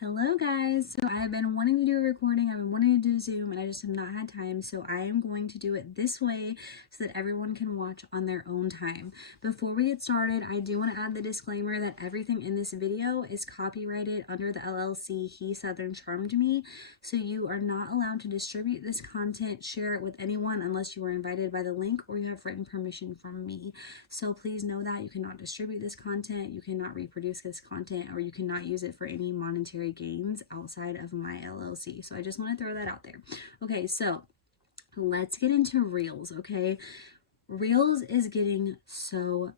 Hello guys, so I've been wanting to do a recording, I've been wanting to do Zoom, and I just have not had time, so I am going to do it this way so that everyone can watch on their own time. Before we get started, I do want to add the disclaimer that everything in this video is copyrighted under the LLC He Southern Charmed Me, so you are not allowed to distribute this content, share it with anyone unless you were invited by the link or you have written permission from me. So please know that you cannot distribute this content, you cannot reproduce this content, or you cannot use it for any monetary gains outside of my LLC. So I just want to throw that out there. Okay, so let's get into Reels, okay? Reels is getting so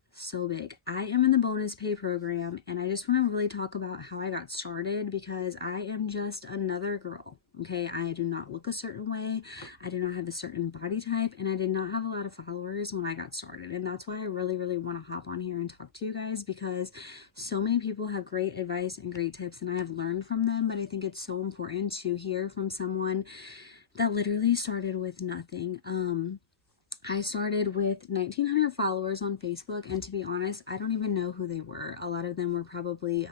big. I am in the bonus pay program and I just want to really talk about how I got started because I am just another girl. Okay, I do not look a certain way. I do not have a certain body type and I did not have a lot of followers when I got started. And that's why I really want to hop on here and talk to you guys because so many people have great advice and great tips and I have learned from them, but I think it's so important to hear from someone that literally started with nothing. I started with 1,900 followers on Facebook, and to be honest, I don't even know who they were. A lot of them were probably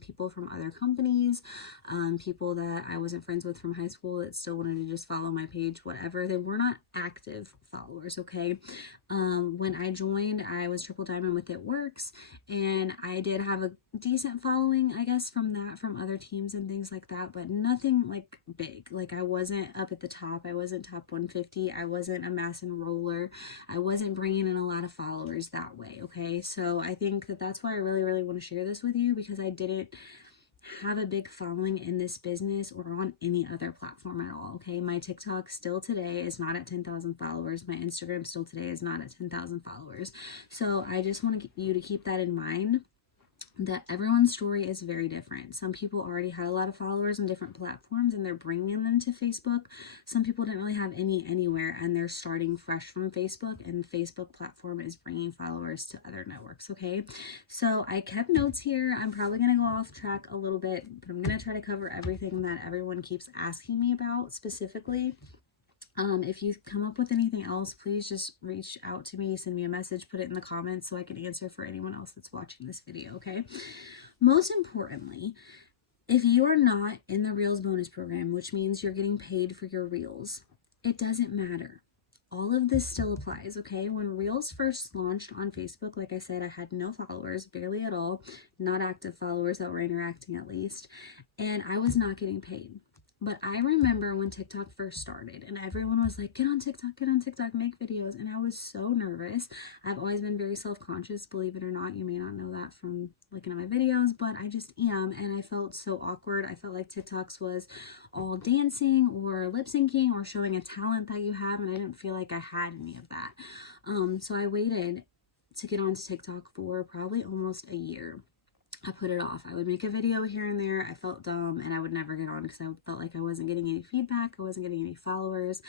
people from other companies, people that I wasn't friends with from high school that still wanted to just follow my page, whatever. They were not active followers, okay? When I joined, I was Triple Diamond with It Works, and I did have a decent following, I guess, from other teams and things like that, but nothing like big. Like I wasn't up at the top. I wasn't top 150. I wasn't a mass enroller. I wasn't bringing in a lot of followers that way, okay? So I think that that's why I really want to share this with you because I didn't have a big following in this business or on any other platform at all, okay? My TikTok still today is not at 10,000 followers. My Instagram still today is not at 10,000 followers. So I just want you to keep that in mind, that everyone's story is very different. Some people already had a lot of followers on different platforms and they're bringing them to Facebook. Some people didn't really have any anywhere and they're starting fresh from Facebook, and the Facebook platform is bringing followers to other networks, okay? So I kept notes here. I'm probably going to go off track a little bit, but I'm going to try to cover everything that everyone keeps asking me about specifically. If you come up with anything else, please just reach out to me, send me a message, put it in the comments so I can answer for anyone else that's watching this video, okay? Most importantly, if you are not in the Reels bonus program, which means you're getting paid for your Reels, it doesn't matter. All of this still applies, okay? When Reels first launched on Facebook, like I said, I had no followers, barely at all, not active followers that were interacting at least, and I was not getting paid. But I remember when TikTok first started and everyone was like, get on TikTok, make videos. And I was so nervous. I've always been very self-conscious, believe it or not. You may not know that from looking at my videos, but I just am. And I felt so awkward. I felt like TikToks was all dancing or lip syncing or showing a talent that you have. And I didn't feel like I had any of that. So I waited to get onto TikTok for probably almost a year. I put it off. I would make a video here and there. I felt dumb and I would never get on because I felt like I wasn't getting any feedback. I wasn't getting any followers.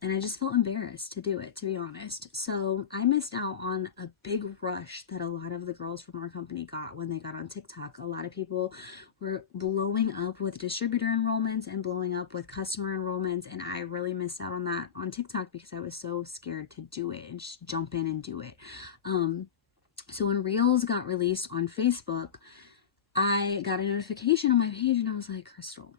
And I just felt embarrassed to do it, to be honest. So I missed out on a big rush that a lot of the girls from our company got when they got on TikTok. A lot of people were blowing up with distributor enrollments and blowing up with customer enrollments. And I really missed out on that on TikTok because I was so scared to do it and just jump in and do it. So when Reels got released on Facebook, I got a notification on my page and I was like, Crystal,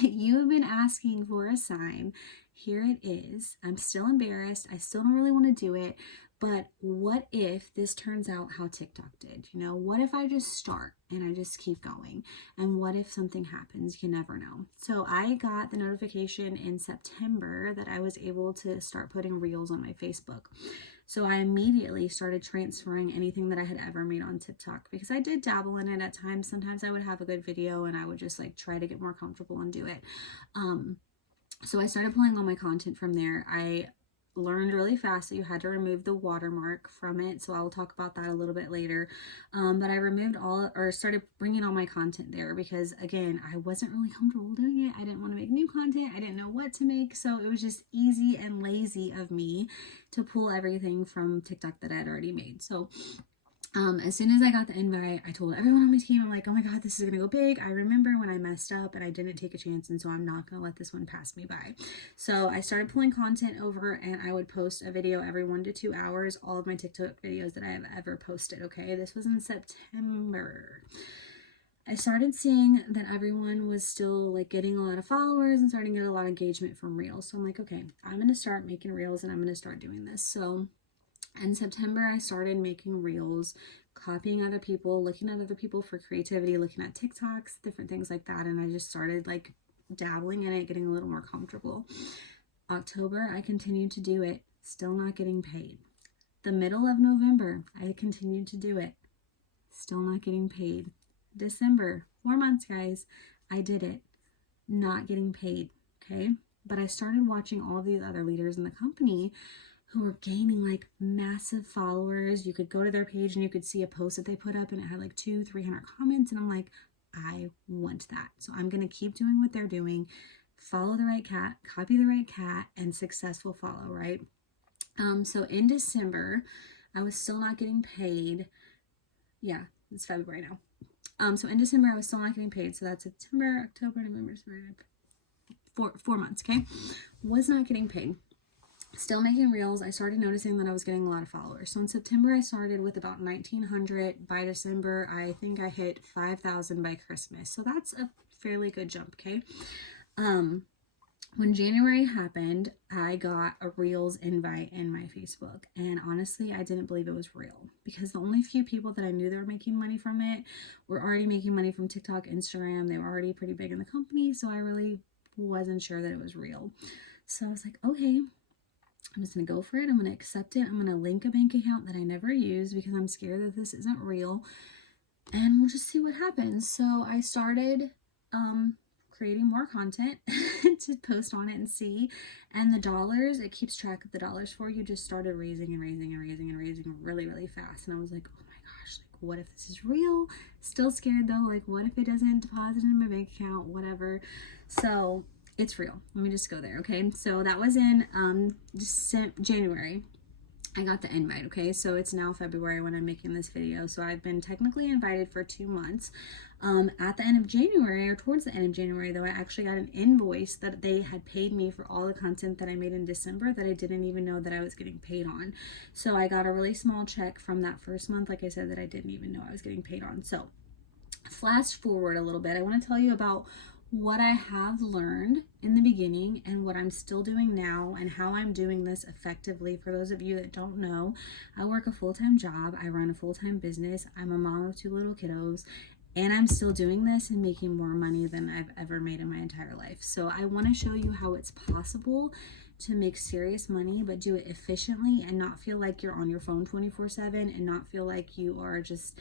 you've been asking for a sign. Here it is. I'm still embarrassed. I still don't really want to do it. But what if this turns out how TikTok did? You know, what if I just start and I just keep going? And what if something happens? You never know. So I got the notification in September that I was able to start putting Reels on my Facebook. So I immediately started transferring anything that I had ever made on TikTok because I did dabble in it at times. Sometimes I would have a good video and I would just like try to get more comfortable and do it. So I started pulling all my content from there. I learned really fast that you had to remove the watermark from it, so I will talk about that a little bit later. But I removed started bringing all my content there because again, I wasn't really comfortable doing it. I didn't want to make new content. I didn't know what to make, so it was just easy and lazy of me to pull everything from TikTok that I had already made. So as soon as I got the invite, I told everyone on my team, I'm like, oh my God, this is going to go big. I remember when I messed up and I didn't take a chance, and so I'm not going to let this one pass me by. So I started pulling content over and I would post a video every 1 to 2 hours, all of my TikTok videos that I have ever posted, okay? This was in September. I started seeing that everyone was still like getting a lot of followers and starting to get a lot of engagement from reels. So I'm like, okay, I'm going to start making reels and I'm going to start doing this. So in September, I started making reels, copying other people, looking at other people for creativity, looking at TikToks, different things like that. And I just started like dabbling in it, getting a little more comfortable. October, I continued to do it, still not getting paid. The middle of November, I continued to do it, still not getting paid. December, 4 months, guys, I did it, not getting paid, okay? But I started watching all of these other leaders in the company who were gaining like massive followers. You could go to their page and you could see a post that they put up and it had like 200-300 comments, and I'm like, I want that. So I'm gonna keep doing what they're doing, follow the right cat, copy the right cat, and successful follow, right? So in December, I was still not getting paid. Yeah, it's February now. So in December, I was still not getting paid. So that's September, October, November, December, 4 months, okay? Was not getting paid. Still making reels. I started noticing that I was getting a lot of followers. So in September, I started with about 1,900. By December, I think I hit 5,000 by Christmas. So that's a fairly good jump, okay? When January happened, I got a Reels invite in my Facebook, and honestly, I didn't believe it was real because the only few people that I knew that were making money from it were already making money from TikTok, Instagram. They were already pretty big in the company, so I really wasn't sure that it was real. So I was like, okay, I'm just going to go for it. I'm going to accept it. I'm going to link a bank account that I never use because I'm scared that this isn't real, and we'll just see what happens. So I started creating more content to post on it and see, and the dollars, it keeps track of the dollars for you, just started raising and raising and raising and raising really, really fast. And I was like, oh my gosh, like what if this is real? Still scared though, like what if it doesn't deposit in my bank account, whatever. So it's real. Let me just go there. Okay, so that was in January. I got the invite, okay? So it's now February when I'm making this video. So I've been technically invited for 2 months. At the end of January, or towards the end of January, though, I actually got an invoice that they had paid me for all the content that I made in December that I didn't even know that I was getting paid on. So I got a really small check from that first month, like I said, that I didn't even know I was getting paid on. So flash forward a little bit, I want to tell you about what I have learned in the beginning and what I'm still doing now and how I'm doing this effectively. For those of you that don't know, I work a full-time job. I run a full-time business. I'm a mom of 2 little kiddos, and I'm still doing this and making more money than I've ever made in my entire life. So I want to show you how it's possible to make serious money, but do it efficiently and not feel like you're on your phone 24/7 and not feel like you are just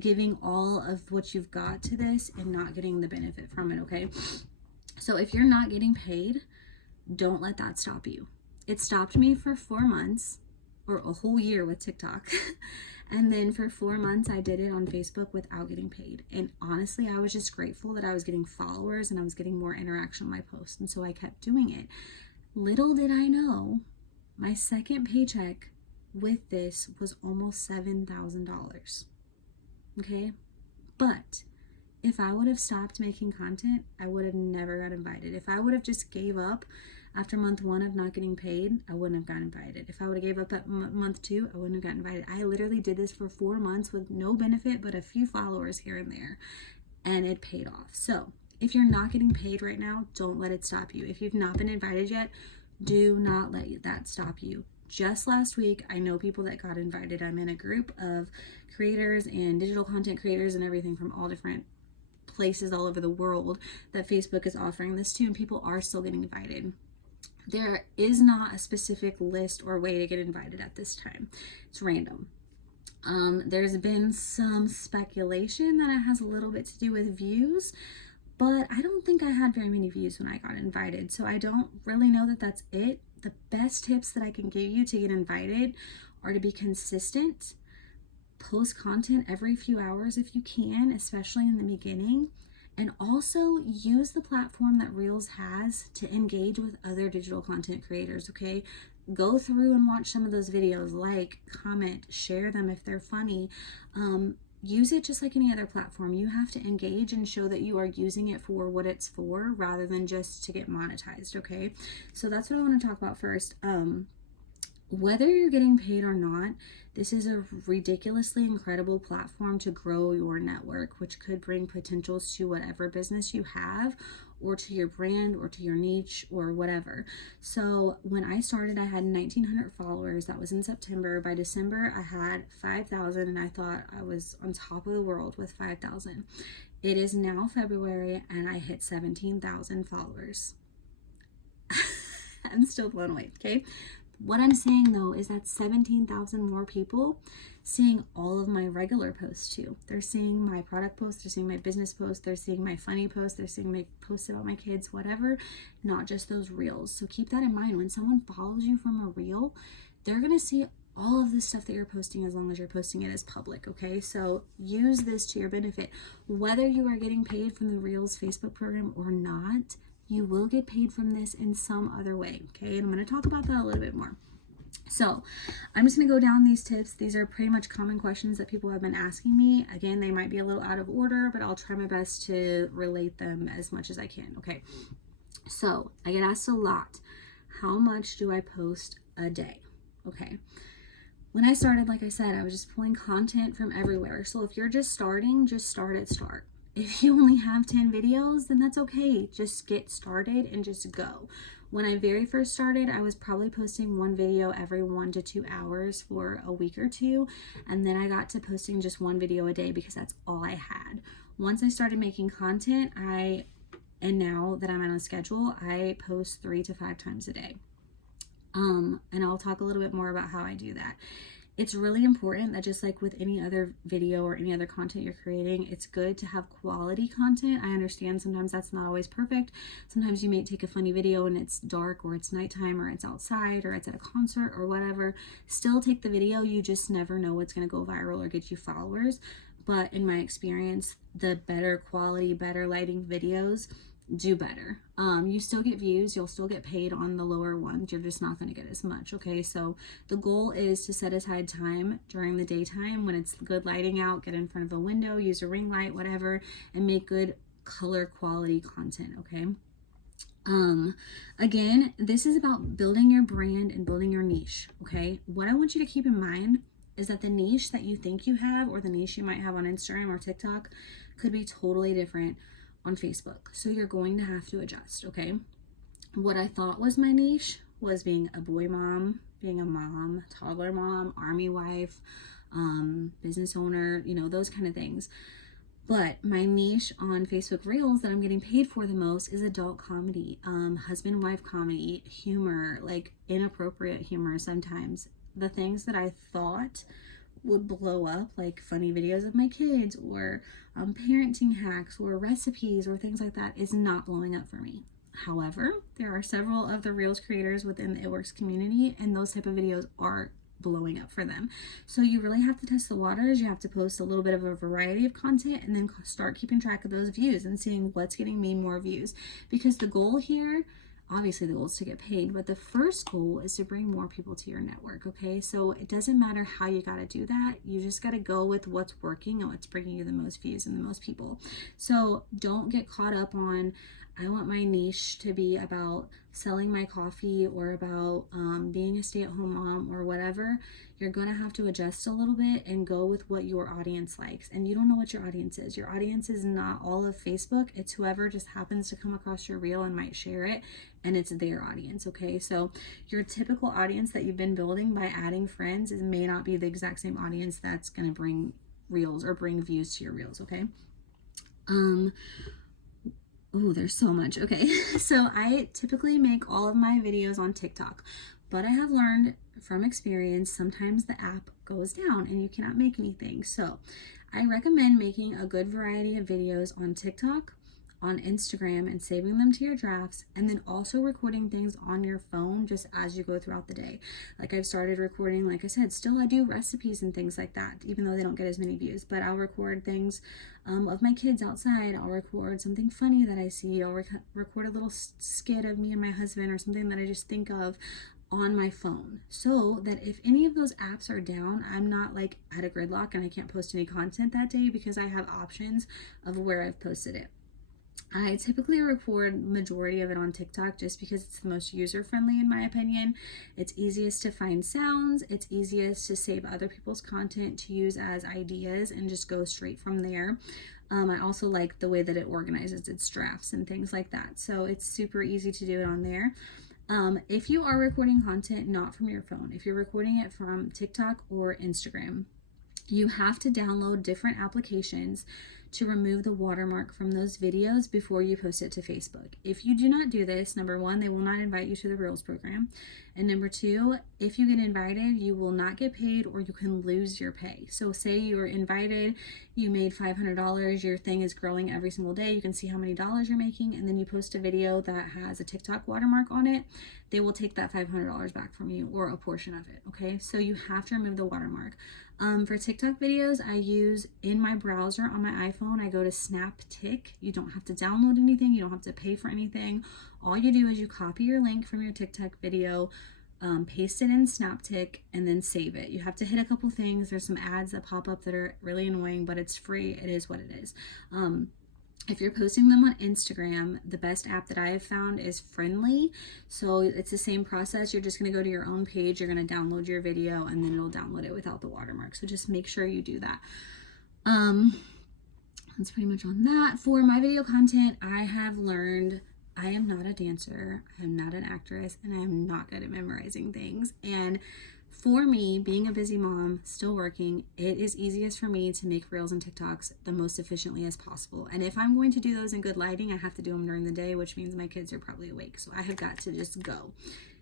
giving all of what you've got to this and not getting the benefit from it, okay? So if you're not getting paid, don't let that stop you. It stopped me for 4 months, or a whole year with TikTok. And then for 4 months, I did it on Facebook without getting paid. And honestly, I was just grateful that I was getting followers and I was getting more interaction on my posts. And so I kept doing it. Little did I know, my second paycheck with this was almost $7,000. Okay? But if I would have stopped making content, I would have never got invited. If I would have just gave up after month 1 of not getting paid, I wouldn't have got invited. If I would have gave up at month 2, I wouldn't have got invited. I literally did this for 4 months with no benefit but a few followers here and there, and it paid off. So if you're not getting paid right now, don't let it stop you. If you've not been invited yet, do not let that stop you. Just last week, I know people that got invited. I'm in a group of creators and digital content creators and everything from all different places all over the world that Facebook is offering this to, and people are still getting invited. There is not a specific list or way to get invited at this time. It's random. There's been some speculation that it has a little bit to do with views, but I don't think I had very many views when I got invited, so I don't really know that that's it. The best tips that I can give you to get invited are to be consistent, post content every few hours if you can, especially in the beginning, and also use the platform that Reels has to engage with other digital content creators, okay? Go through and watch some of those videos, like, comment, share them if they're funny. Use it just like any other platform. You have to engage and show that you are using it for what it's for rather than just to get monetized, okay? So that's what I want to talk about first. Whether you're getting paid or not, this is a ridiculously incredible platform to grow your network, which could bring potentials to whatever business you have, or to your brand, or to your niche, or whatever. So when I started, I had 1,900 followers. That was in September. By December, I had 5,000, and I thought I was on top of the world with 5,000. It is now February, and I hit 17,000 followers. I'm still blown away, okay? What I'm saying though is that 17,000 more people seeing all of my regular posts too. They're seeing my product posts, they're seeing my business posts, they're seeing my funny posts, they're seeing my posts about my kids, whatever, not just those reels. So keep that in mind. When someone follows you from a reel, they're gonna see all of the stuff that you're posting as long as you're posting it as public, okay? So use this to your benefit. Whether you are getting paid from the Reels Facebook program or not, you will get paid from this in some other way, okay? And I'm going to talk about that a little bit more. So I'm just going to go down these tips. These are pretty much common questions that people have been asking me. Again, they might be a little out of order, but I'll try my best to relate them as much as I can, okay? So I get asked a lot, how much do I post a day? Okay. When I started, like I said, I was just pulling content from everywhere. So if you're just starting, just start at start. If you only have 10 videos, then that's okay. Just get started and just go. When I very first started, I was probably posting one video every 1 to 2 hours for a week or two. And then I got to posting just one video a day because that's all I had. Once I started making content, and now that I'm on a schedule, I post 3 to 5 times a day. And I'll talk a little bit more about how I do that. It's really important that just like with any other video or any other content you're creating, it's good to have quality content. I understand sometimes that's not always perfect. Sometimes you may take a funny video and it's dark, or it's nighttime, or it's outside, or it's at a concert or whatever. Still take the video. You just never know what's going to go viral or get you followers. But in my experience, the better quality, better lighting videos do better. You still get views, you'll still get paid on the lower ones, you're just not going to get as much, okay? So the goal is to set aside time during the daytime when it's good lighting out, get in front of a window, use a ring light, whatever, and make good color quality content, okay? Again, this is about building your brand and building your niche, okay? What I want you to keep in mind is that the niche that you think you have, or the niche you might have on Instagram or TikTok, could be totally different on Facebook. So you're going to have to adjust, okay? What I thought was my niche was being a boy mom, being a mom, toddler mom, army wife, business owner, you know, those kind of things. But my niche on Facebook Reels that I'm getting paid for the most is adult comedy, husband-wife comedy, humor, like inappropriate humor sometimes. The things that I thought would blow up, like funny videos of my kids, or parenting hacks, or recipes, or things like that, is not blowing up for me. However, there are several of the Reels creators within the It Works community, and those type of videos are blowing up for them. So you really have to test the waters. You have to post a little bit of a variety of content, and then start keeping track of those views and seeing what's getting me more views. Because the goal here, obviously the goal is to get paid, but the first goal is to bring more people to your network, okay? So it doesn't matter how you got to do that. You just got to go with what's working and what's bringing you the most views and the most people. So don't get caught up on, I want my niche to be about selling my coffee, or about being a stay-at-home mom, or whatever. You're going to have to adjust a little bit and go with what your audience likes. And you don't know what your audience is. Your audience is not all of Facebook. It's whoever just happens to come across your reel and might share it, and it's their audience, okay? So your typical audience that you've been building by adding friends may not be the exact same audience that's going to bring reels or bring views to your reels, okay? Oh, there's so much. Okay, so I typically make all of my videos on TikTok, but I have learned from experience sometimes the app goes down and you cannot make anything. So I recommend making a good variety of videos on TikTok, on Instagram, and saving them to your drafts, and then also recording things on your phone just as you go throughout the day. Like I've started recording, like I said, still I do recipes and things like that, even though they don't get as many views, but I'll record things of my kids outside. I'll record something funny that I see. I'll record a little skit of me and my husband, or something that I just think of on my phone, so that if any of those apps are down, I'm not like at a gridlock and I can't post any content that day, because I have options of where I've posted it. I typically record majority of it on TikTok just because it's the most user friendly in my opinion. It's easiest to find sounds, it's easiest to save other people's content to use as ideas and just go straight from there. I also like the way that it organizes its drafts and things like that. So it's super easy to do it on there. If you are recording content not from your phone, if you're recording it from TikTok or Instagram, you have to download different applications to remove the watermark from those videos before you post it to Facebook. If you do not do this, number one, they will not invite you to the Reels program. And number two, if you get invited, you will not get paid or you can lose your pay. So say you were invited, you made $500, your thing is growing every single day, you can see how many dollars you're making, and then you post a video that has a TikTok watermark on it, they will take that $500 back from you or a portion of it, okay? So you have to remove the watermark. For TikTok videos, I use in my browser on my iPhone, I go to SnapTik. You don't have to download anything. You don't have to pay for anything. All you do is you copy your link from your TikTok video, paste it in SnapTik, and then save it. You have to hit a couple things. There's some ads that pop up that are really annoying, but it's free. It is what it is. If you're posting them on Instagram, the best app that I have found is Friendly. So it's the same process. You're just going to go to your own page, you're going to download your video, and then it'll download it without the watermark. So just make sure you do that. That's pretty much on that. For my video content, I have learned I am not a dancer, I am not an actress, and I am not good at memorizing things. And for me, being a busy mom, still working, it is easiest for me to make Reels and TikToks the most efficiently as possible. And if I'm going to do those in good lighting, I have to do them during the day, which means my kids are probably awake. So I have got to just go.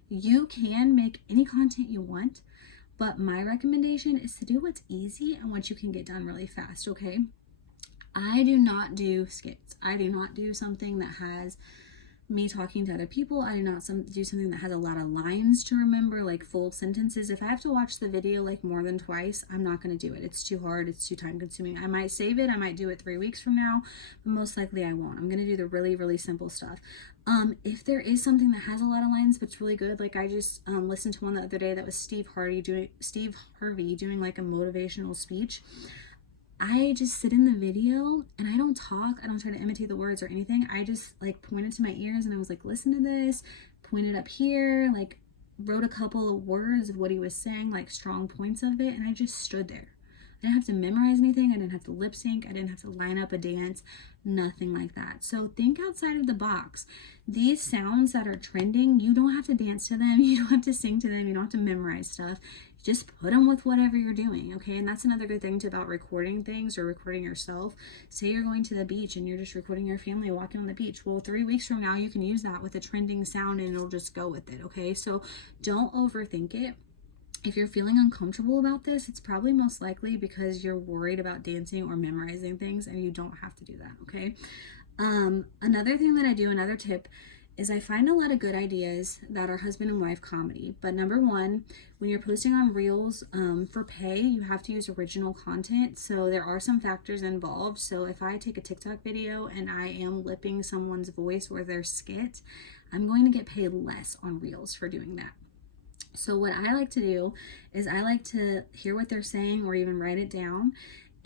You can make any content you want, but my recommendation is to do what's easy and what you can get done really fast, okay? I do not do skits. I do not do something that has me talking to other people. I do not do something that has a lot of lines to remember, like full sentences. If I have to watch the video like more than twice, I'm not going to do it. It's too hard. It's too time consuming. I might save it. I might do it 3 weeks from now, but most likely I won't. I'm going to do the really, really simple stuff. If there is something that has a lot of lines but it's really good, like I just listened to one the other day that was Steve Harvey doing like a motivational speech. I just sit in the video and I don't talk. I don't try to imitate the words or anything. I just like pointed to my ears and I was like, listen to this, pointed up here, like wrote a couple of words of what he was saying, like strong points of it. And I just stood there. I didn't have to memorize anything. I didn't have to lip sync. I didn't have to line up a dance, nothing like that. So think outside of the box. These sounds that are trending, you don't have to dance to them. You don't have to sing to them. You don't have to memorize stuff. Just put them with whatever you're doing, okay? And that's another good thing about recording things or recording yourself. Say you're going to the beach and you're just recording your family walking on the beach. Well, 3 weeks from now, you can use that with a trending sound and it'll just go with it, okay? So don't overthink it. If you're feeling uncomfortable about this, it's probably most likely because you're worried about dancing or memorizing things and you don't have to do that, okay? Another thing that I do, another tip, is I find a lot of good ideas that are husband and wife comedy. But number one, when you're posting on Reels for pay, you have to use original content. So there are some factors involved. So if I take a TikTok video and I am lipping someone's voice or their skit, I'm going to get paid less on Reels for doing that. So what I like to do is I like to hear what they're saying or even write it down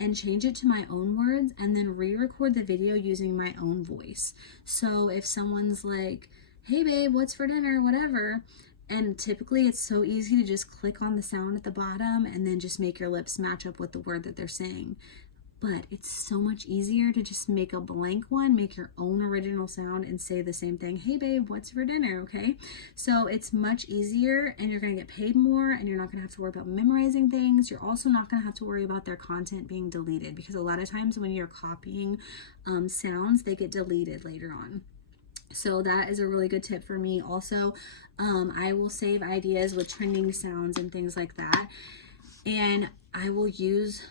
and change it to my own words and then re-record the video using my own voice. So if someone's like, hey babe, what's for dinner, whatever, and typically it's so easy to just click on the sound at the bottom and then just make your lips match up with the word that they're saying. But it's so much easier to just make a blank one, make your own original sound and say the same thing. Hey babe, what's for dinner? Okay. So it's much easier and you're going to get paid more and you're not going to have to worry about memorizing things. You're also not going to have to worry about their content being deleted because a lot of times when you're copying sounds, they get deleted later on. So that is a really good tip for me. Also, I will save ideas with trending sounds and things like that. And I will use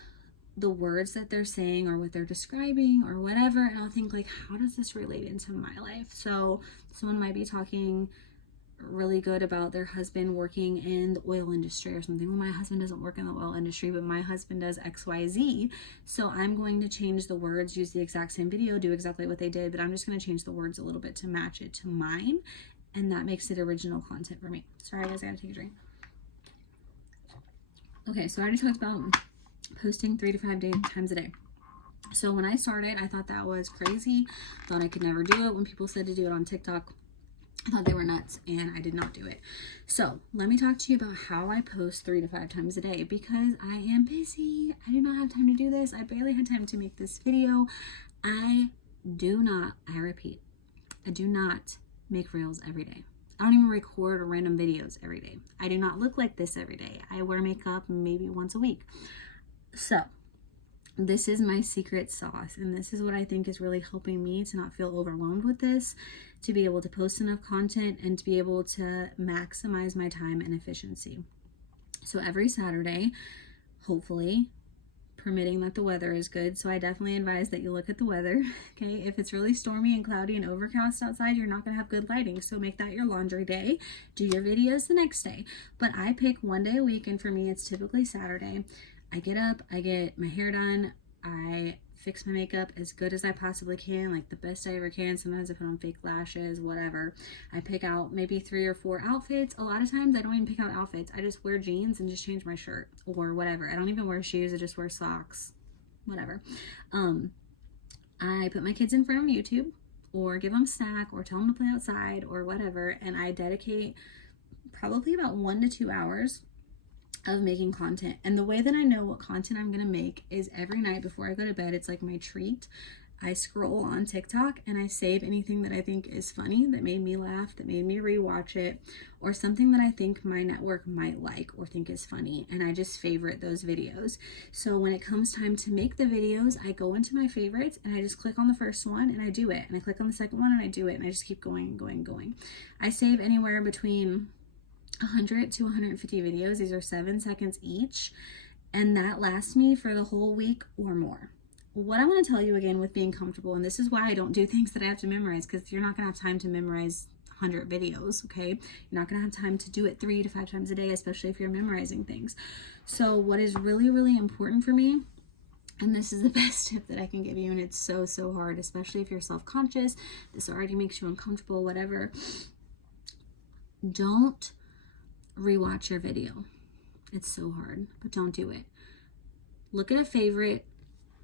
the words that they're saying or what they're describing or whatever, and I'll think like, how does this relate into my life? So someone might be talking really good about their husband working in the oil industry or something. Well, my husband doesn't work in the oil industry, but my husband does XYZ. So I'm going to change the words, use the exact same video, do exactly what they did, but I'm just going to change the words a little bit to match it to mine, and that makes it original content for me. Sorry guys, I gotta take a drink. Okay, so I already talked about posting 3 to 5 times a day. So when I started, I thought that was crazy. Thought I could never do it. When people said to do it on TikTok, I thought they were nuts, and I did not do it. So let me talk to you about how I post 3 to 5 times a day, because I am busy. I do not have time to do this. I barely had time to make this video. I repeat, I do not make reels every day. I don't even record random videos every day. I do not look like this every day. I wear makeup maybe once a week. So this is my secret sauce, and this is what I think is really helping me to not feel overwhelmed with this, to be able to post enough content, and to be able to maximize my time and efficiency. So every Saturday, hopefully, permitting that the weather is good, so I definitely advise that you look at the weather, okay? If it's really stormy and cloudy and overcast outside, you're not going to have good lighting, so make that your laundry day. Do your videos the next day. But I pick one day a week, and for me, it's typically Saturday. I get up, I get my hair done, I fix my makeup as good as I possibly can, like the best I ever can. Sometimes I put on fake lashes, whatever. I pick out maybe 3 or 4 outfits. A lot of times I don't even pick out outfits. I just wear jeans and just change my shirt or whatever. I don't even wear shoes. I just wear socks, whatever. I put my kids in front of YouTube, or give them a snack, or tell them to play outside, or whatever, and I dedicate probably about 1 to 2 hours of making content. And the way that I know what content I'm gonna make is every night before I go to bed. It's like my treat. I scroll on TikTok and I save anything that I think is funny, that made me laugh, that made me rewatch it, or something that I think my network might like or think is funny, and I just favorite those videos. So when it comes time to make the videos, I go into my favorites and I just click on the first one and I do it, and I click on the second one and I do it, and I just keep going and going and going. I save anywhere between 100 to 150 videos. These are 7 seconds each, and that lasts me for the whole week or more. What I want to tell you again with being comfortable, and this is why I don't do things that I have to memorize, because you're not going to have time to memorize 100 videos, okay? You're not going to have time to do it 3 to 5 times a day, especially if you're memorizing things. So what is really, really important for me, and this is the best tip that I can give you, and it's so, so hard, especially if you're self-conscious, this already makes you uncomfortable, whatever. Don't rewatch your video. It's so hard, but don't do it. Look at a favorite,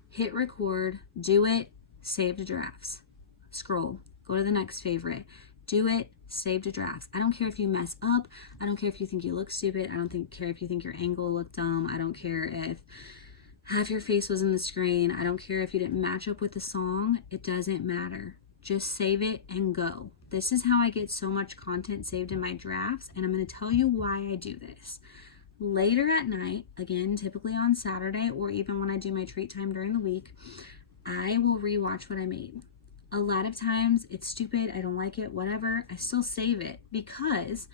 hit record, do it, save to drafts. Scroll, go to the next favorite, do it, save to drafts. I don't care if you mess up. I don't care if you think you look stupid. I don't care if you think your angle looked dumb. I don't care if half your face was in the screen. I don't care if you didn't match up with the song. It doesn't matter. Just save it and go. This is how I get so much content saved in my drafts, and I'm going to tell you why I do this. Later at night, again, typically on Saturday, or even when I do my treat time during the week, I will rewatch what I made. A lot of times it's stupid, I don't like it, whatever, I still save it, because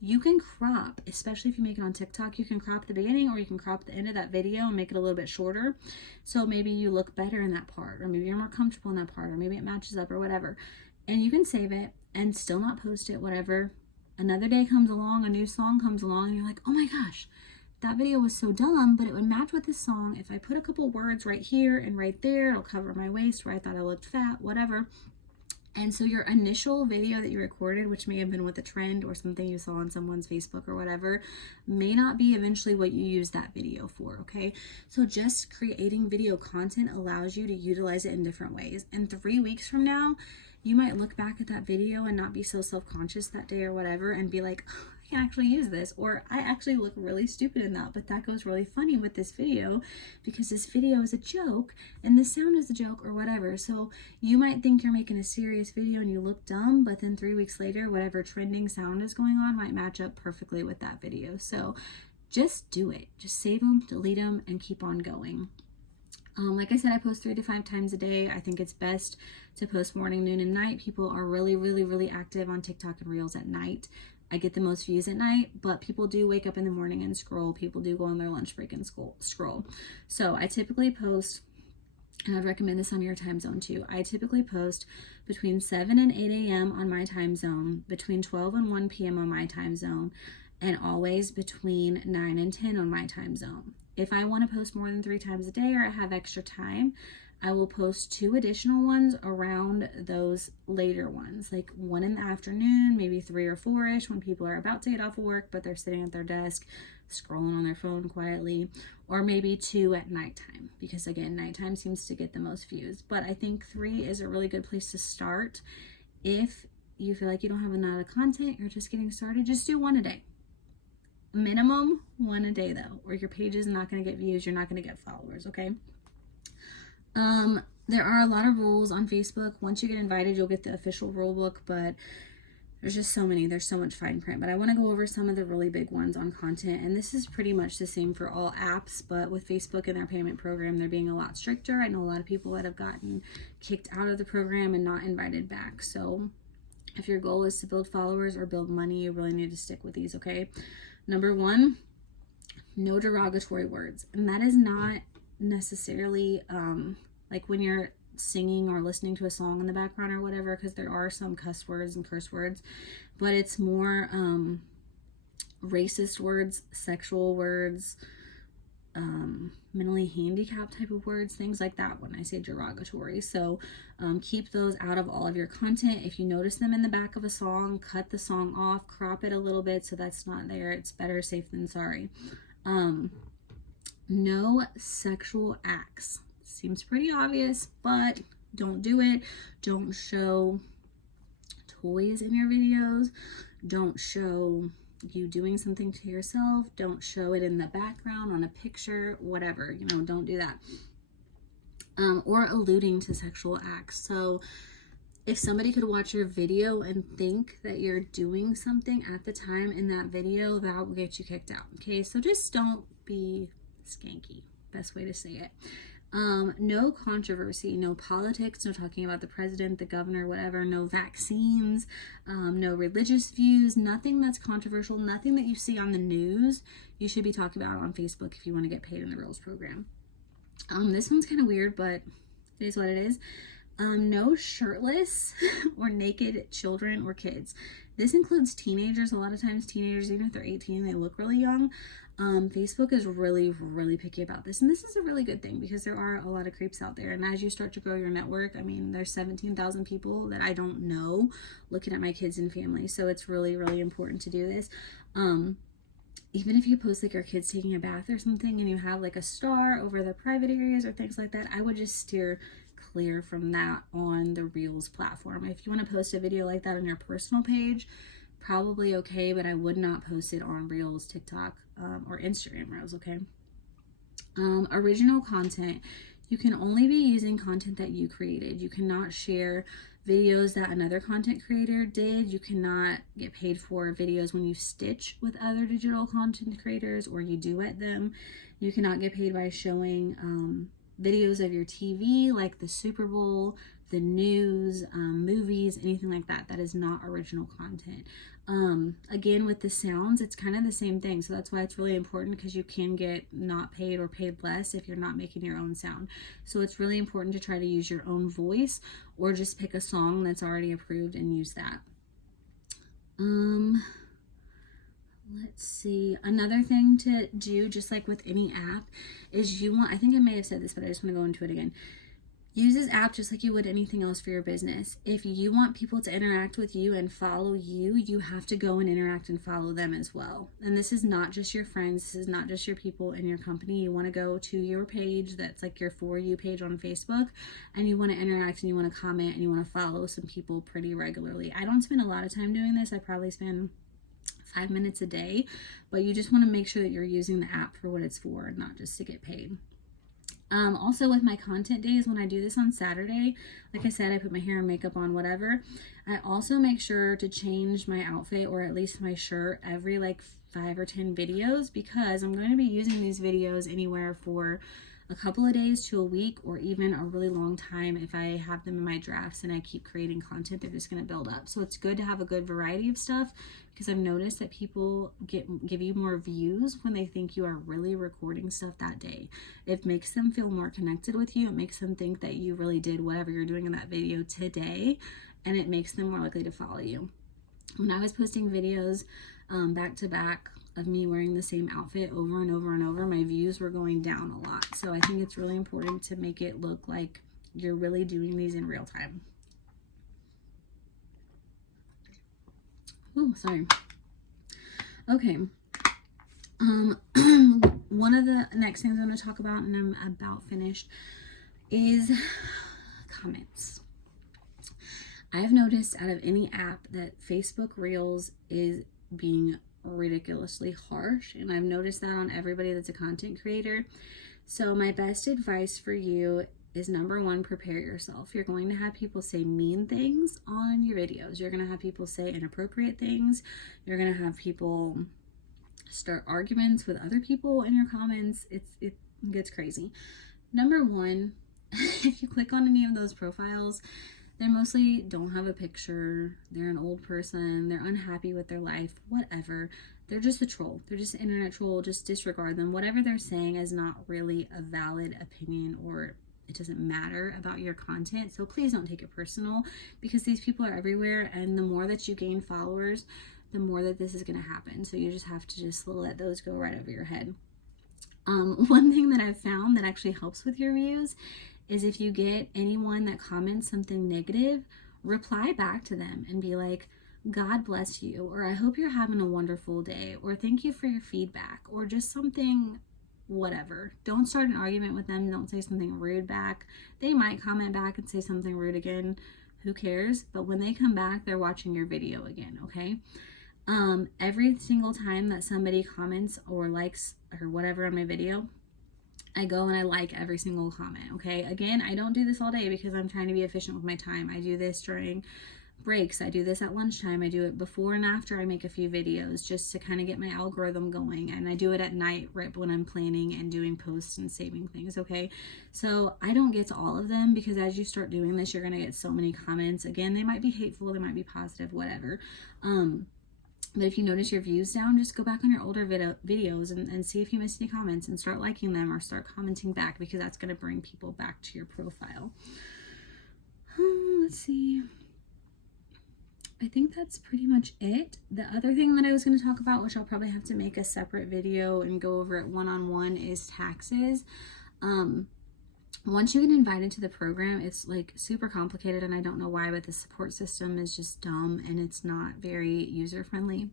you can crop, especially if you make it on TikTok, you can crop the beginning or you can crop the end of that video and make it a little bit shorter. So maybe you look better in that part, or maybe you're more comfortable in that part, or maybe it matches up or whatever. And you can save it and still not post it, whatever. Another day comes along, a new song comes along, and you're like, oh my gosh, that video was so dumb, but it would match with this song. If I put a couple words right here and right there, it'll cover my waist where I thought I looked fat, whatever. And so your initial video that you recorded, which may have been with a trend or something you saw on someone's Facebook or whatever, may not be eventually what you use that video for, okay? So just creating video content allows you to utilize it in different ways. And 3 weeks from now, you might look back at that video and not be so self-conscious that day or whatever and be like, oh, I can actually use this, or I actually look really stupid in that, but that goes really funny with this video because this video is a joke and the sound is a joke or whatever. So you might think you're making a serious video and you look dumb, but then 3 weeks later, whatever trending sound is going on might match up perfectly with that video. So just do it. Just save them, delete them, and keep on going. Like I said, I post 3 to 5 times a day. I think it's best to post morning, noon, and night. People are really, really, really active on TikTok and Reels at night. I get the most views at night, but people do wake up in the morning and scroll. People do go on their lunch break and scroll. So I typically post, and I'd recommend this on your time zone too. I typically post between 7 and 8 a.m. on my time zone, between 12 and 1 p.m. on my time zone, and always between 9 and 10 on my time zone. If I want to post more than 3 times a day or I have extra time, I will post 2 additional ones around those later ones, like one in the afternoon, maybe 3 or 4-ish when people are about to get off of work, but they're sitting at their desk scrolling on their phone quietly, or maybe 2 at nighttime, because again, nighttime seems to get the most views. But I think 3 is a really good place to start. If you feel like you don't have enough of content, you're just getting started, just do 1 a day. Minimum 1 a day though, or your page is not going to get views, you're not going to get followers, okay? There are a lot of rules on Facebook. Once you get invited, you'll get the official rule book, but there's just so many. There's so much fine print. But I want to go over some of the really big ones on content. And this is pretty much the same for all apps, but with Facebook and their payment program, they're being a lot stricter. I know a lot of people that have gotten kicked out of the program and not invited back. So if your goal is to build followers or build money, you really need to stick with these, okay? Number 1, no derogatory words. And that is not necessarily like when you're singing or listening to a song in the background or whatever, because there are some cuss words and curse words, but it's more racist words, sexual words, mentally handicapped type of words, things like that when I say derogatory. So keep those out of all of your content. If you notice them in the back of a song, cut the song off, crop it a little bit so that's not there. It's better safe than sorry. No sexual acts. Seems pretty obvious, but don't do it. Don't show toys in your videos. Don't show you doing something to yourself. Don't show it in the background on a picture, whatever, you know, don't do that. Or alluding to sexual acts. So if somebody could watch your video and think that you're doing something at the time in that video, that will get you kicked out. Okay, so just don't be skanky. Best way to say it. No controversy, no politics, no talking about the president, the governor, whatever, no vaccines, no religious views, nothing that's controversial, nothing that you see on the news, you should be talking about on Facebook if you want to get paid in the Reels program. This one's kind of weird, but it is what it is. No shirtless or naked children or kids. This includes teenagers. A lot of times teenagers, even if they're 18, they look really young. Facebook is really, really picky about this. And this is a really good thing because there are a lot of creeps out there. And as you start to grow your network, I mean, there's 17,000 people that I don't know looking at my kids and family. So it's really, really important to do this. Even if you post like your kids taking a bath or something and you have like a star over the private areas or things like that, I would just steer clear from that on the Reels platform. If you want to post a video like that on your personal page, probably okay, but I would not post it on Reels, TikTok, or Instagram Reels, okay? Original content. You can only be using content that you created. You cannot share videos that another content creator did. You cannot get paid for videos when you stitch with other digital content creators or you duet them. You cannot get paid by showing videos of your TV, like the Super Bowl, the news, movies, anything like that. That is not original content. Again, with the sounds, it's kind of the same thing. So that's why it's really important, because you can get not paid or paid less if you're not making your own sound. So it's really important to try to use your own voice or just pick a song that's already approved and use that. Let's see. Another thing to do, just like with any app, is I think I may have said this, but I just want to go into it again. Use this app just like you would anything else for your business. If you want people to interact with you and follow you, you have to go and interact and follow them as well. And this is not just your friends. This is not just your people in your company. You want to go to your page that's like your For You page on Facebook, and you want to interact and you want to comment and you want to follow some people pretty regularly. I don't spend a lot of time doing this. I probably spend 5 minutes a day, but you just want to make sure that you're using the app for what it's for, not just to get paid. Also with my content days, when I do this on Saturday, like I said, I put my hair and makeup on, whatever. I also make sure to change my outfit, or at least my shirt, every like 5 or 10 videos, because I'm going to be using these videos anywhere for a couple of days to a week, or even a really long time. If I have them in my drafts and I keep creating content, they're just going to build up. So it's good to have a good variety of stuff, because I've noticed that people give you more views when they think you are really recording stuff that day. It makes them feel more connected with you. It makes them think that you really did whatever you're doing in that video today, and it makes them more likely to follow you. When I was posting videos back to back of me wearing the same outfit over and over and over, my views were going down a lot. So I think it's really important to make it look like you're really doing these in real time. Oh, sorry. Okay. One of the next things I'm going to talk about, and I'm about finished, is comments. I've noticed out of any app that Facebook Reels is being ridiculously harsh, and I've noticed that on everybody that's a content creator. So my best advice for you is, number one, prepare yourself. You're going to have people say mean things on your videos. You're going to have people say inappropriate things. You're going to have people start arguments with other people in your comments. It gets crazy. Number one, if you click on any of those profiles, they mostly don't have a picture. They're an old person. They're unhappy with their life, whatever. They're just a troll. They're just an internet troll. Just disregard them. Whatever they're saying is not really a valid opinion, or it doesn't matter about your content. So please don't take it personal, because these people are everywhere, and the more that you gain followers, the more that this is going to happen. So you just have to just let those go right over your head. One thing that I've found that actually helps with your views is if you get anyone that comments something negative, reply back to them and be like, God bless you, or I hope you're having a wonderful day, or thank you for your feedback, or just something, whatever. Don't start an argument with them. Don't say something rude back. They might comment back and say something rude again. Who cares? But when they come back, they're watching your video again, okay? Every single time that somebody comments or likes or whatever on my video, I go and I like every single comment, okay? Again, I don't do this all day because I'm trying to be efficient with my time. I do this during breaks. I do this at lunchtime. I do it before and after I make a few videos, just to kind of get my algorithm going. And I do it at night, right when I'm planning and doing posts and saving things, okay? So I don't get to all of them, because as you start doing this, you're going to get so many comments. Again, they might be hateful, they might be positive, whatever. But if you notice your views down, just go back on your older videos and see if you missed any comments, and start liking them or start commenting back, because that's going to bring people back to your profile. Let's see. I think that's pretty much it. The other thing that I was going to talk about, which I'll probably have to make a separate video and go over it one-on-one, is taxes. Once you get invited to the program, it's like super complicated, and I don't know why, but the support system is just dumb and it's not very user-friendly.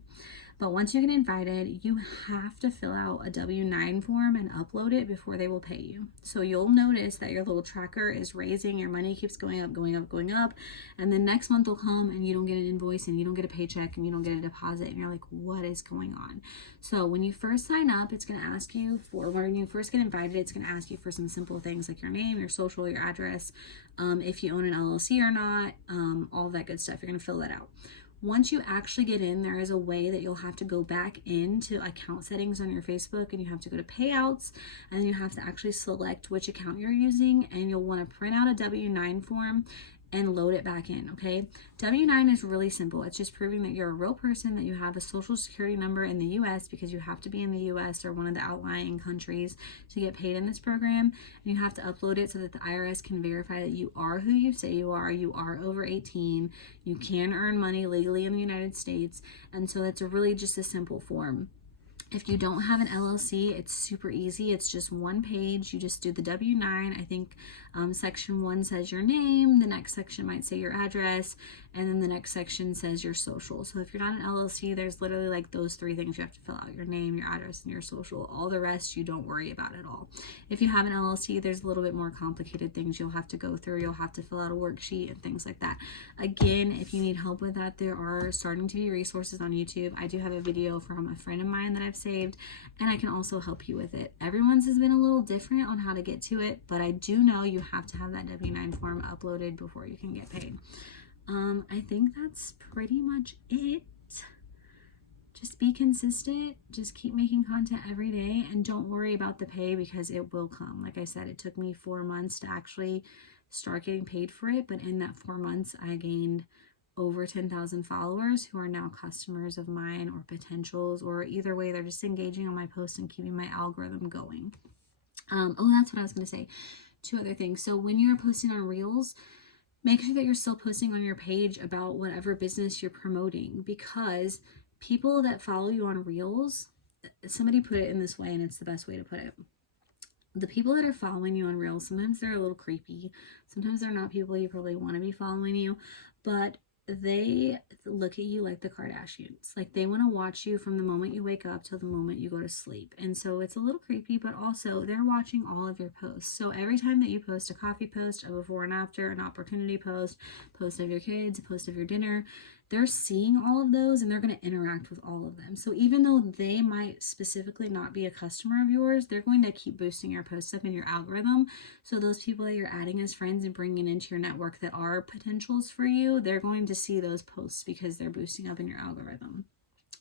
But once you get invited, you have to fill out a W-9 form and upload it before they will pay you. So you'll notice that your little tracker is raising, your money keeps going up, going up, going up, and then next month will come and you don't get an invoice and you don't get a paycheck and you don't get a deposit, and you're like, what is going on? So when you first sign up, it's going to ask you for, when you first get invited, it's going to ask you for some simple things like your name, your social, your address, if you own an LLC or not, all that good stuff. You're going to fill that out. Once you actually get in, there is a way that you'll have to go back into account settings on your Facebook, and you have to go to payouts, and then you have to actually select which account you're using, and you'll want to print out a W-9 form and load it back in, okay? W-9 is really simple. It's just proving that you're a real person, that you have a social security number in the U.S., because you have to be in the U.S. or one of the outlying countries to get paid in this program. And you have to upload it so that the IRS can verify that you are who you say you are over 18, you can earn money legally in the United States, and so that's really just a simple form. If you don't have an LLC, it's super easy. It's just one page. You just do the W-9. I think section 1 says your name. The next section might say your address. And then the next section says your social. So if you're not an LLC, there's literally like those 3 things you have to fill out: your name, your address, and your social. All the rest you don't worry about at all. If you have an LLC, there's a little bit more complicated things you'll have to go through. You'll have to fill out a worksheet and things like that. Again, if you need help with that, there are starting to be resources on YouTube. I do have a video from a friend of mine that I've saved, and I can also help you with it. Everyone's has been a little different on how to get to it, but I do know you have to have that W-9 form uploaded before you can get paid. I think that's pretty much it. Just be consistent, just keep making content every day, and don't worry about the pay, because it will come. Like I said, it took me 4 months to actually start getting paid for it, but in that 4 months I gained over 10,000 followers who are now customers of mine or potentials, or either way, they're just engaging on my posts and keeping my algorithm going. Oh, that's what I was going to say. 2 other things. So when you're posting on Reels, make sure that you're still posting on your page about whatever business you're promoting, because people that follow you on Reels, somebody put it in this way, and it's the best way to put it. the people that are following you on Reels, sometimes they're a little creepy. Sometimes they're not people you probably want to be following you, but they look at you like the Kardashians. Like they want to watch you from the moment you wake up till the moment you go to sleep. And so it's a little creepy, but also they're watching all of your posts. So every time that you post a coffee post, a before and after, an opportunity post, post of your kids, post of your dinner, they're seeing all of those and they're going to interact with all of them. So even though they might specifically not be a customer of yours, they're going to keep boosting your posts up in your algorithm. So those people that you're adding as friends and bringing into your network that are potentials for you, they're going to see those posts because they're boosting up in your algorithm.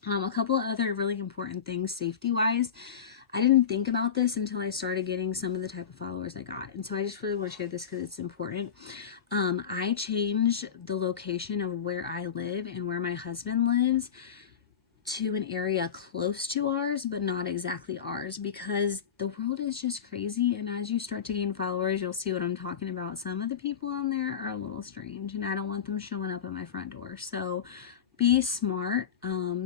A couple of other really important things safety wise. I didn't think about this until I started getting some of the type of followers I got. And so I just really want to share this because it's important. I changed the location of where I live and where my husband lives to an area close to ours, but not exactly ours, because the world is just crazy. And as you start to gain followers, you'll see what I'm talking about. Some of the people on there are a little strange, and I don't want them showing up at my front door. So be smart.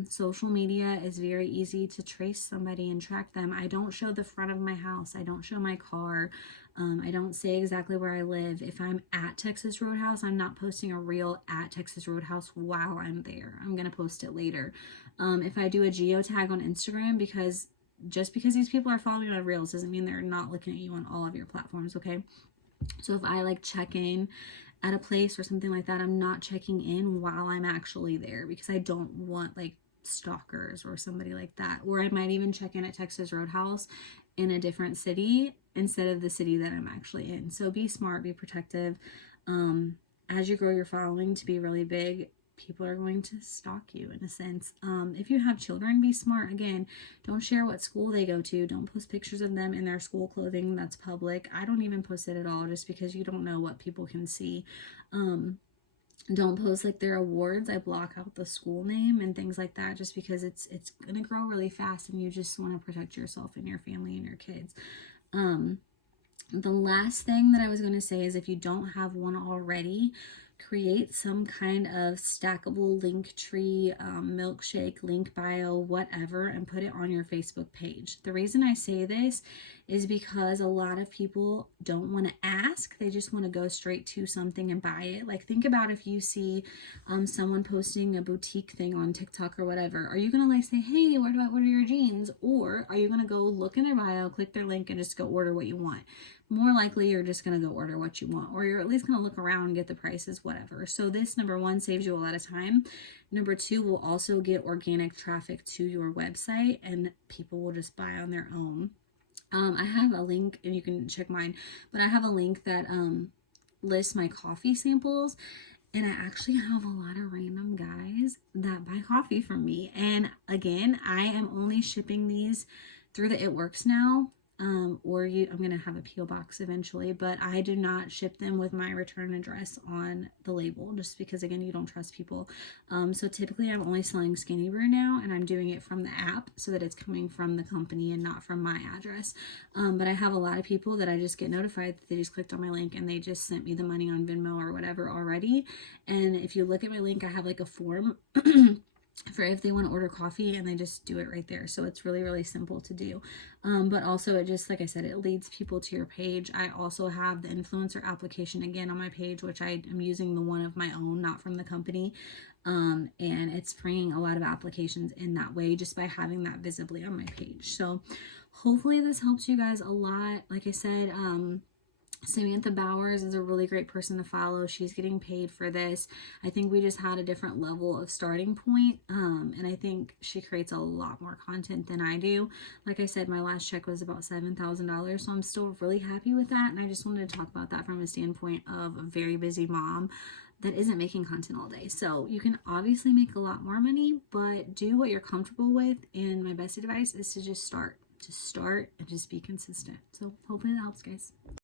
Social media is very easy to trace somebody and track them. I don't show the front of my house. I don't show my car. I don't say exactly where I live. If I'm at Texas Roadhouse, I'm not posting a reel at Texas Roadhouse while I'm there. I'm going to post it later. If I do a geotag on Instagram, because just because these people are following you on Reels doesn't mean they're not looking at you on all of your platforms, okay? So if I like check in at a place or something like that, I'm not checking in while I'm actually there because I don't want like stalkers or somebody like that. Or I might even check in at Texas Roadhouse in a different city instead of the city that I'm actually in. So be smart, be protective. As you grow your following to be really big, people are going to stalk you in a sense. If you have children, be smart. Again, don't share what school they go to. Don't post pictures of them in their school clothing that's public. I don't even post it at all just because you don't know what people can see. Don't post like their awards. I block out the school name and things like that just because it's gonna grow really fast and you just want to protect yourself and your family and your kids. The last thing that I was going to say is if you don't have one already, create some kind of stackable link tree, milkshake, link bio, whatever, and put it on your Facebook page. The reason I say this is because a lot of people don't want to ask. They just want to go straight to something and buy it. Like think about if you see someone posting a boutique thing on TikTok or whatever. Are you going to like say, hey, where do I order your jeans? Or are you going to go look in their bio, click their link, and just go order what you want? More likely you're just going to go order what you want, or you're at least going to look around, get the prices, whatever. So this, number one, saves you a lot of time. Number two, will also get organic traffic to your website and people will just buy on their own. I have a link and you can check mine, but I have a link that lists my coffee samples. And I actually have a lot of random guys that buy coffee from me. And again, I am only shipping these through the It Works Now. I'm going to have a P.O. box eventually, but I do not ship them with my return address on the label just because, again, you don't trust people. So typically I'm only selling Skinny Brew now, and I'm doing it from the app so that it's coming from the company and not from my address. But I have a lot of people that I just get notified that they just clicked on my link and they just sent me the money on Venmo or whatever already. And if you look at my link, I have like a form for if they want to order coffee, and they just do it right there. So it's really, really simple to do. But also it just, like I said, it leads people to your page. I also have the influencer application again on my page, which I am using the one of my own, not from the company. And it's bringing a lot of applications in that way just by having that visibly on my page. So hopefully this helps you guys a lot. Like I said, Samantha Bowers is a really great person to follow. She's getting paid for this. I think we just had a different level of starting point. And I think she creates a lot more content than I do. Like I said, my last check was about $7,000. So I'm still really happy with that. And I just wanted to talk about that from a standpoint of a very busy mom that isn't making content all day. So you can obviously make a lot more money, but do what you're comfortable with. And my best advice is to just start. Just start and just be consistent. So hopefully that helps, guys.